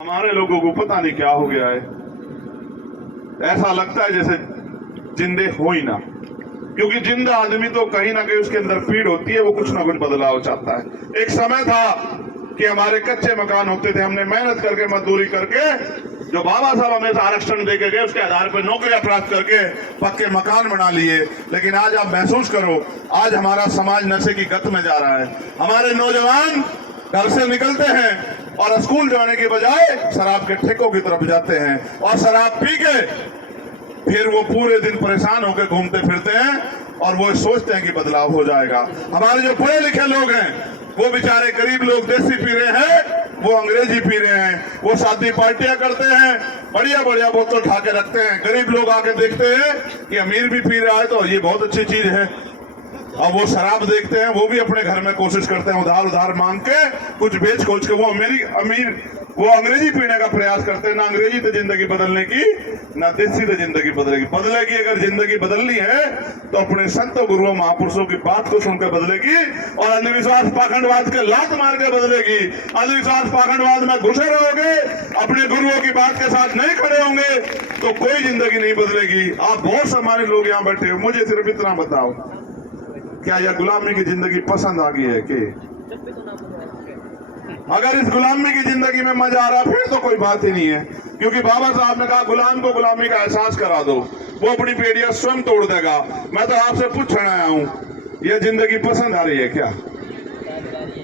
हमारे लोगों को पता नहीं क्या हो गया है, ऐसा लगता है जैसे जिंदे हो ही ना। क्योंकि जिंदा आदमी तो कहीं ना कहीं उसके अंदर पीड़ होती है, वो कुछ ना कुछ बदलाव चाहता है। एक समय था कि हमारे कच्चे मकान होते थे, हमने मेहनत करके मजदूरी करके जो बाबा साहब हमें आरक्षण देके गए उसके आधार पर नौकरियां प्राप्त करके पक्के मकान बना लिए। लेकिन आज आप महसूस करो, आज हमारा समाज नशे की गत में जा रहा है। हमारे नौजवान घर से निकलते हैं और स्कूल जाने के बजाय शराब के ठेकों की तरफ जाते हैं और शराब पी के फिर वो पूरे दिन परेशान होकर घूमते फिरते हैं और वो सोचते हैं कि बदलाव हो जाएगा। हमारे जो पढ़े लिखे लोग हैं वो बेचारे गरीब लोग देसी पी रहे हैं, वो अंग्रेजी पी रहे हैं, वो शादी पार्टियां करते हैं, बढ़िया बढ़िया बोतल उठा के रखते हैं। गरीब लोग आके देखते हैं कि अमीर भी पी रहा है तो ये बहुत अच्छी चीज है। अब वो शराब देखते हैं, वो भी अपने घर में कोशिश करते हैं उधार उधार मांग के कुछ बेच खोच के वो अमीर वो अंग्रेजी पीने का प्रयास करते हैं। ना अंग्रेजी तो जिंदगी बदलने की, ना देसी तो जिंदगी बदलेगी। अगर जिंदगी बदलनी है तो अपने संतों गुरुओं महापुरुषों की बात को सुनकर बदलेगी और अंधविश्वास पाखंडवाद के लात मार के बदलेगी। अंधविश्वास पाखंडवाद में घुसे रहोगे, अपने गुरुओं की बात के साथ नहीं खड़े होंगे तो कोई जिंदगी नहीं बदलेगी। आप बहुत सामान्य लोग यहाँ बैठे हो, मुझे सिर्फ इतना बताओ, क्या यह गुलामी की जिंदगी पसंद आ गई है कि अगर इस गुलामी की जिंदगी में मजा आ रहा फिर तो कोई बात ही नहीं है। क्योंकि बाबा साहब ने कहा गुलाम को गुलामी का एहसास करा दो, वो अपनी बेड़ियां स्वयं तोड़ देगा। मैं तो आपसे पूछने आया हूं, यह जिंदगी पसंद आ रही है क्या?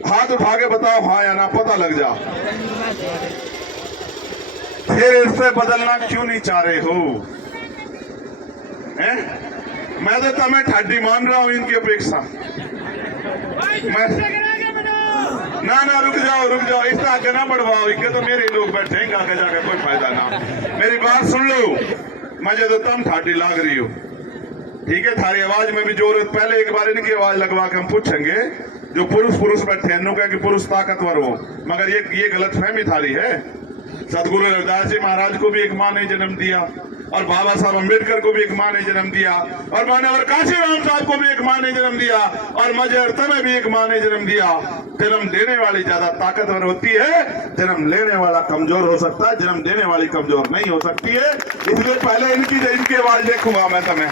हाथ उठा के बताओ हाँ या ना, पता लग जा। फिर इससे बदलना क्यों नहीं चाह रहे हो? मैं तो तुम्हें ठाडी मान रहा हूं इनकी अपेक्षा। मैं ना रुक जाओ, इससे आगे ना बढ़वाओ, इनके तो मेरे लोग बैठे हैं, आगे जाके कोई फायदा ना। मेरी बात सुन लो, मुझे तो तुम ठाडी लाग रही हो, ठीक है? थारी आवाज में भी जोर। पहले एक बार इनकी आवाज लगवा के हम पूछेंगे, जो पुरुष बैठे हैं इनको कि पुरुष ताकतवर हो, मगर ये गलत फहमी थारी है। सदगुरु रविदास जी महाराज को भी एक माँ ने जन्म दिया और बाबा साहब अम्बेडकर को भी एक माँ ने जन्म दिया और मान्यवर काशीराम साहब को भी एक माँ ने जन्म दिया और मजहर तुम्हें भी एक माँ ने जन्म दिया। जन्म देने वाली ज्यादा ताकतवर होती है, जन्म लेने वाला कमजोर हो सकता है, जन्म देने वाली कमजोर नहीं हो सकती है। इसलिए पहले इनकी आवाज देखूंगा मैं, तुम्हें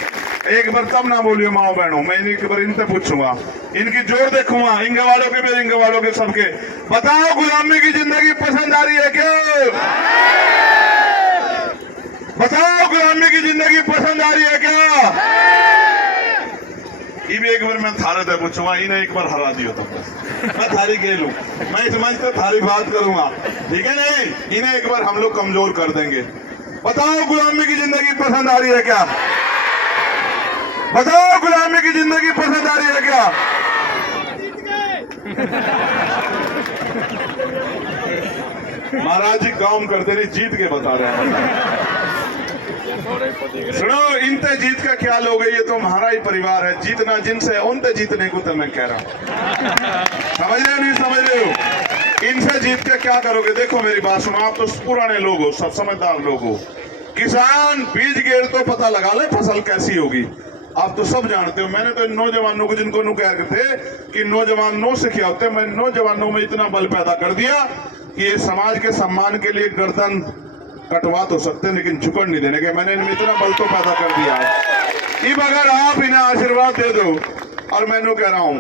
एक बार तब ना बोलियो माओ बहनों, मैं एक बार इनसे पूछूंगा, इनकी जोर देखूंगा, इंग वालों के भी इंग वालों के सबके। बताओ गुलामी की जिंदगी पसंद आ रही है क्या? बताओ गुलामी की जिंदगी पसंद आ रही है क्या? ये भी एक बार मैं थारे से पूछूंगा, इन्हें एक बार हरा दियो तुम, मैं थारी खेलूं, मैं इस मंच पे थारी बात करूंगा, ठीक है? नहीं, इन्हें एक बार हम लोग कमजोर कर देंगे। बताओ गुलामी की जिंदगी पसंद आ रही है क्या? बताओ गुलामी की जिंदगी पसंद आ रही है क्या? महाराज जी काम करते नहीं, जीत के बता रहे हैं। सुनो, इनते जीत का क्या लोगे, ये तो हमारा ही परिवार है। जीतना जिनसे उनसे जीतने को तो मैं कह रहा हूं, समझ रहे हो नहीं समझ रहे हो? इनसे जीत के क्या करोगे? देखो मेरी बात सुनो, आप तो पुराने लोग हो, सब समझदार लोग हो। किसान बीज गेर तो पता लगा ले फसल कैसी होगी, आप तो सब जानते हो। मैंने तो नौजवानों को जिनको कहते थे कि नौजवान नो से क्या होते, मैं नौजवानों में इतना बल पैदा कर दिया कि ये समाज के सम्मान के लिए गर्दन कटवा तो सकते हैं लेकिन झुकड़ नहीं देने के, मैंने इनमें इतना बल तो पैदा कर दिया है। अब अगर आप इन्हें आशीर्वाद दे दो, और मैं कह रहा हूं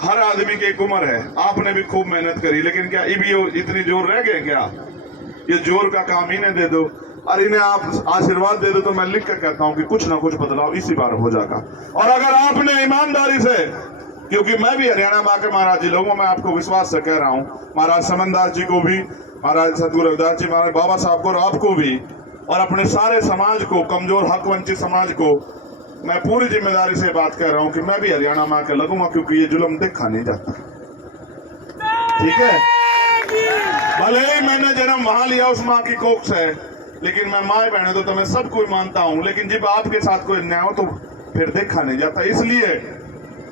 हर आदमी की एक उम्र है, आपने भी खूब मेहनत करी, लेकिन क्या ये इतनी जोर रह गए क्या? ये जोर का काम इन्हें दे दो और इन्हें आप आशीर्वाद दे दो, तो मैं लिख कर कहता हूं कि कुछ ना कुछ बदलाव इसी बार हो जाएगा। और अगर आपने ईमानदारी से, क्योंकि मैं भी हरियाणा माँ के महाराज जी लोगों, मैं आपको विश्वास से कह रहा हूं, महाराज समनदास जी को भी, महाराज सदगुरु रविदास जी महाराज, बाबा साहब को और आपको भी, और अपने सारे समाज को, कमजोर हक वंचित समाज को, मैं पूरी जिम्मेदारी से बात कह रहा हूं कि मैं भी हरियाणा माँ के लगूंगा, क्योंकि ये जुल्म देखा नहीं जाता, ठीक है? भले ही मैंने जन्म वहां लिया उस माँ की कोख से, लेकिन मैं माए बहने तो मैं सबको मानता हूं, लेकिन जब आपके साथ कोई अन्याय हो तो फिर देखा नहीं जाता। इसलिए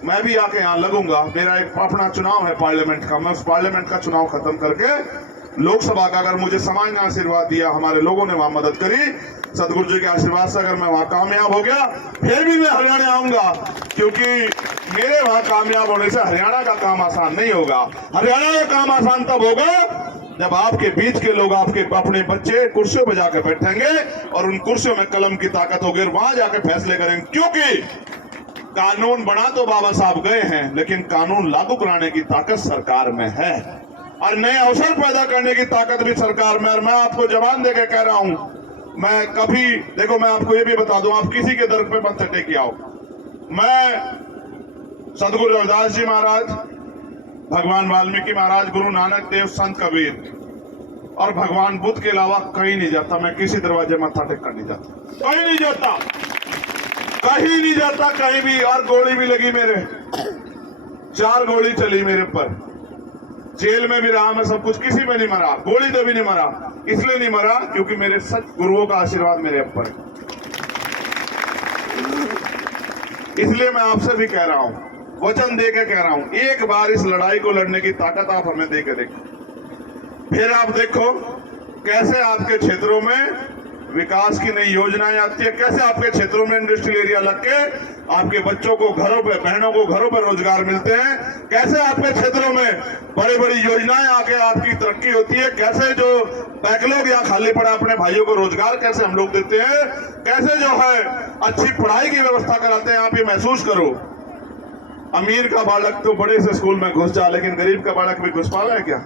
मैं भी आके यहाँ लगूंगा। मेरा एक अपना चुनाव है पार्लियामेंट का, मैं उस पार्लियामेंट का चुनाव खत्म करके लोकसभा का, अगर मुझे समाज ने आशीर्वाद दिया, हमारे लोगों ने वहां मदद करी, सदगुरु जी के आशीर्वाद से अगर मैं वहां कामयाब हो गया, फिर भी मैं हरियाणा आऊंगा, क्योंकि मेरे वहां कामयाब होने से हरियाणा का काम आसान नहीं होगा। हरियाणा का काम आसान तब होगा जब आपके बीच के लोग आपके अपने बच्चे कुर्सियों पर जाकर बैठेंगे और उन कुर्सियों में कलम की ताकत होगी और वहां जाकर फैसले करेंगे। क्योंकि कानून बना तो बाबा साहब गए हैं, लेकिन कानून लागू कराने की ताकत सरकार में है और नए अवसर पैदा करने की ताकत भी सरकार में। और मैं आपको जवान देकर कह रहा हूं, मैं कभी देखो, मैं आपको ये भी बता दूं, आप किसी के दर पे मत सटे कि आओ। मैं सदगुरु रविदास जी महाराज, भगवान वाल्मीकि महाराज, गुरु नानक देव, संत कबीर और भगवान बुद्ध के अलावा कहीं नहीं जाता। मैं किसी दरवाजे मत्था टेक कर नहीं जाता, कहीं नहीं जाता, कहीं नहीं जाता, कहीं भी। और गोली भी लगी मेरे, 4 गोली चली मेरे ऊपर, जेल में भी रहा मैं, सब कुछ, किसी में नहीं मरा, गोली तो भी नहीं मरा। इसलिए नहीं मरा क्योंकि मेरे सच गुरुओं का आशीर्वाद मेरे ऊपर है। इसलिए मैं आपसे भी कह रहा हूं, वचन दे के कह रहा हूं, एक बार इस लड़ाई को लड़ने की ताकत आप हमें दे के देखो। फिर आप देखो कैसे आपके क्षेत्रों में विकास की नई योजनाएं आती है, कैसे आपके क्षेत्रों में इंडस्ट्रियल एरिया लग के आपके बच्चों को घरों पे, बहनों को घरों पर रोजगार मिलते हैं, कैसे आपके क्षेत्रों में बड़ी बड़ी योजनाएं आके आपकी तरक्की होती है, कैसे जो बैकलॉग या खाली पड़ा अपने भाइयों को रोजगार कैसे हम लोग देते हैं, कैसे जो है अच्छी पढ़ाई की व्यवस्था कराते हैं। आप ये महसूस करो, अमीर का बालक तो बड़े से स्कूल में घुस जा, लेकिन गरीब का बालक भी घुस पावे क्या?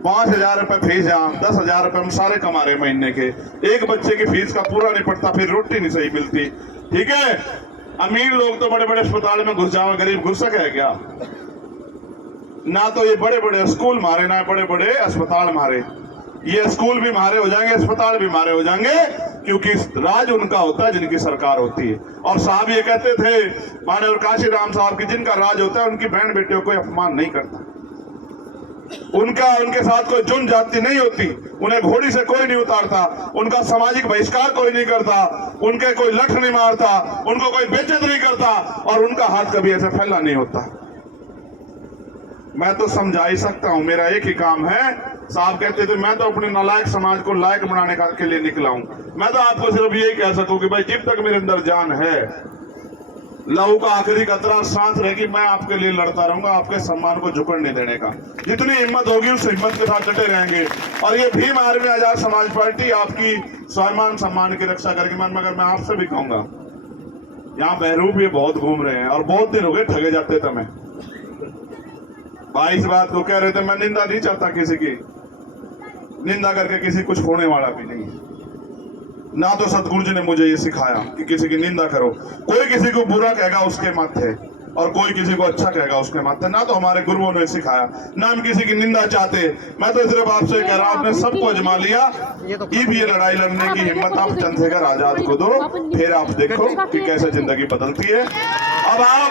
5,000 रुपए फीस, यहाँ 10,000 रुपए हम सारे कमा रहे महीने के, एक बच्चे की फीस का पूरा नहीं पड़ता, फिर रोटी नहीं सही मिलती। ठीक है, अमीर लोग तो बड़े बड़े अस्पताल में घुस जाओ, गरीब घुस सके है क्या? ना तो ये बड़े बड़े स्कूल मारे, ना बड़े बड़े अस्पताल मारे। ये स्कूल भी मारे हो जाएंगे, अस्पताल भी मारे हो जाएंगे, क्योंकि राज उनका होता है जिनकी सरकार होती है। और साहब ये कहते थे मानव काशी राम साहब की, जिनका राज होता है उनकी बहन बेटियों को अपमान नहीं करता, उनके साथ कोई जुन जाति नहीं होती, उन्हें घोड़ी से कोई नहीं उतारता, उनका सामाजिक बहिष्कार कोई नहीं करता, उनके कोई लठ नहीं मारता, उनको कोई बेइज्जत नहीं करता और उनका हाथ कभी ऐसे फैला नहीं होता। मैं तो समझा ही सकता हूं, मेरा एक ही काम है। साहब कहते थे मैं तो अपने नालायक समाज को लायक बनाने के लिए निकला हूं। मैं तो आपको सिर्फ यही कह सकूं कि भाई जब तक मेरे अंदर जान है, लहू का आखिरी कतरा सांस रहेगी, मैं आपके लिए लड़ता रहूंगा, आपके सम्मान को झुकड़ नहीं देने का। जितनी हिम्मत होगी उस हिम्मत के साथ डटे रहेंगे। और ये भीम आर्मी आजाद समाज पार्टी आपकी स्वाभिमान सम्मान की रक्षा करेगी। मगर मैं आपसे भी कहूंगा, यहाँ बहरूप ये बहुत घूम रहे हैं और बहुत दिन हो गए ठगे जाते थे। मैं भाई इस बात को कह रहे थे, मैं निंदा नहीं चाहता किसी की, निंदा करके किसी कुछ खोने वाला भी नहीं, ना तो सतगुरु जी ने मुझे ये सिखाया कि किसी की निंदा करो। कोई किसी को बुरा कहेगा उसके माथे और कोई किसी को अच्छा कहेगा उसके माथे, ना तो हमारे गुरुओं ने सिखाया, ना हम किसी की निंदा चाहते। मैं तो सिर्फ आपसे कह रहा हूं, आपने सबको अजमा लिया, ये लड़ाई लड़ने की हिम्मत आप चंद्रशेखर आजाद को दो, फिर आप देखो कि कैसे जिंदगी बदलती है। अब आप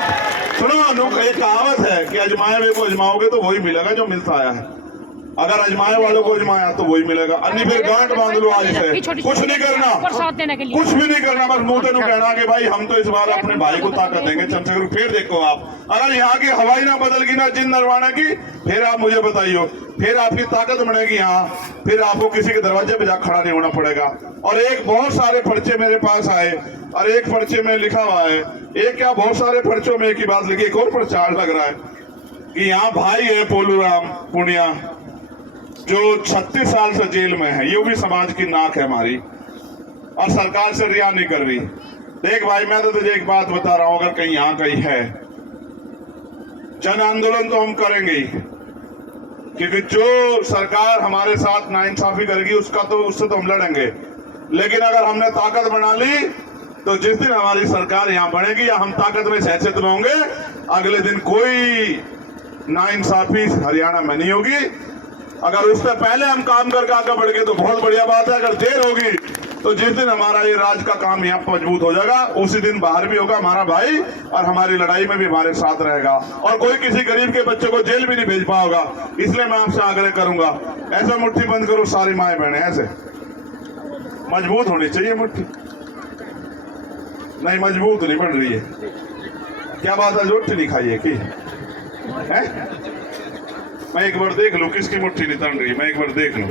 सुनो, एक कहावत है कि अजमाए हुए को अजमाओगे तो वही मिलेगा जो मिलता आया है। अगर अजमाए वालों को अजमाया तो वही मिलेगा। अन्य फिर गांठ बांध लो आज से, कुछ नहीं करना, कुछ भी नहीं करना, बस मुंह तेनू कहना कि भाई हम तो इस बार अपने भाई को ताकत देंगे। चंद्रशेखर फिर देखो आप, अगर यहाँ की हवाई ना बदल गई ना जिन नरवाना की, फिर आप मुझे बताइए, फिर आपकी ताकत बढ़ेगी यहाँ, फिर आपको किसी के दरवाजे पे जा खड़ा नहीं होना पड़ेगा। और एक बहुत सारे पर्चे मेरे पास आए और एक पर्चे में लिखा हुआ है, एक क्या बहुत सारे पर्चों में एक ही बात लिखी, एक और पर्चा लग रहा है कि यहाँ भाई है पोलूराम पुनिया जो 36 साल से जेल में है, ये भी समाज की नाक है हमारी और सरकार से रिहा नहीं कर रही। देख भाई, मैं तो तुझे एक बात बता रहा हूं, अगर कहीं यहाँ कहीं है, जन आंदोलन तो हम करेंगे ही, क्योंकि जो सरकार हमारे साथ नाइंसाफी करेगी उससे तो हम लड़ेंगे। लेकिन अगर हमने ताकत बना ली तो जिस दिन हमारी सरकार यहाँ बनेगी या हम ताकत में सहसित में होंगे, अगले दिन कोई नाइंसाफी हरियाणा में नहीं होगी। अगर उससे पहले हम काम करके आगे बढ़ गए तो बहुत बढ़िया बात है, अगर देर होगी तो जिस दिन हमारा ये राज का काम यहाँ मजबूत हो जाएगा, उसी दिन बाहर भी होगा हमारा भाई और हमारी लड़ाई में भी हमारे साथ रहेगा और कोई किसी गरीब के बच्चे को जेल भी नहीं भेज पाएगा। इसलिए मैं आपसे आग्रह करूंगा, ऐसा मुट्ठी बंद करो सारी माए बहने, ऐसे मजबूत होनी चाहिए मुट्ठी, नहीं मजबूत नहीं बन रही है। क्या बात है, रोटी नहीं खाइए की है? मैं एक बार देख लूं किसकी मुट्ठी नहीं तन रही, मैं एक बार देख लूं।